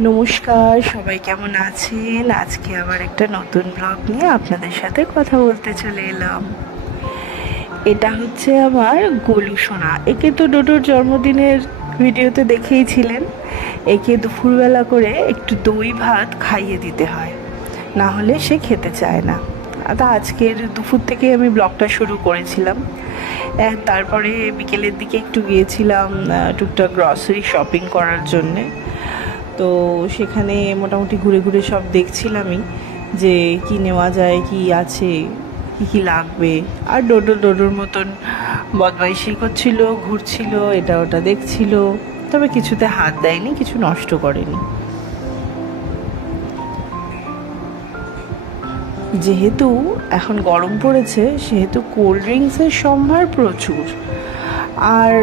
নমস্কার, সবাই কেমন আছেন? আজকে আবার একটা নতুন ব্লগ নিয়ে আপনাদের সাথে কথা বলতে চলে এলাম। এটা হচ্ছে আমার গোলু সোনা। একে তো ডোডোর জন্মদিনের ভিডিওতে দেখেইছিলেন। একে দুপুরবেলা করে একটু দই ভাত খাইয়ে দিতে হয়। না হলে সে খেতে চায় না। তা আজকের দুপুর থেকে আমি ব্লগটা শুরু করেছিলাম। তারপরে বিকেলের দিকে একটু গিয়েছিলাম টুকটাক গ্রসারি শপিং করার জন্যে। তো সেখানে মোটামুটি ঘুরে ঘুরে সব দেখছিলামই যে কি নেওয়া যায়, কি আছে, কী কী লাগবে। আর ডোডো ডোডোর মতন বদমাইশি করছিল, ঘুরছিল, এটা ওটা দেখছিল, তবে কিছুতে হাত দেয়নি, কিছু নষ্ট করেনি। যেহেতু এখন গরম পড়েছে, সেহেতু কোল্ড ড্রিঙ্কসের সম্ভার প্রচুর। আর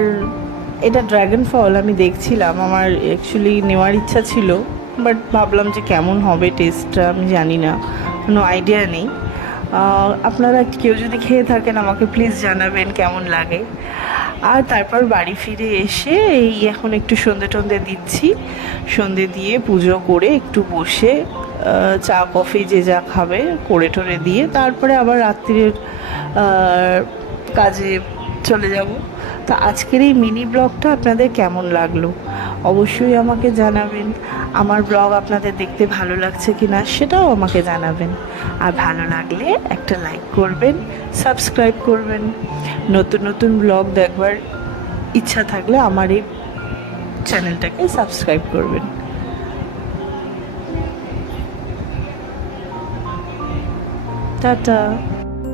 এটা ড্রাগন ফল আমি দেখছিলাম, আমার অ্যাকচুয়ালি নেওয়ার ইচ্ছা ছিল বাট ভাবলাম যে কেমন হবে টেস্টটা আমি জানি না, কোনো আইডিয়া নেই। আপনারা কেউ যদি খেয়ে থাকেন আমাকে প্লিজ জানাবেন কেমন লাগে। আর তারপর বাড়ি ফিরে এসে এই এখন একটু সন্ধে টন্ধে দিচ্ছি, সন্ধে দিয়ে পুজো করে একটু বসে চা কফি যে যা খাবে করে টোরে দিয়ে তারপরে আবার রাত্রির কাজে চলে যাব। তো আজকের এই মিনি ব্লগটা আপনাদের কেমন লাগল? অবশ্যই আমাকে জানাবেন। আমার ব্লগ আপনাদের দেখতে ভালো লাগছে কি না সেটাও আমাকে জানাবেন। আর ভালো লাগলে একটা লাইক করবেন সাবস্ক্রাইব করবেন। নতুন নতুন ব্লগ দেখবার ইচ্ছা থাকলে আমার এই চ্যানেলটাকে সাবস্ক্রাইব করবেন। টাটা।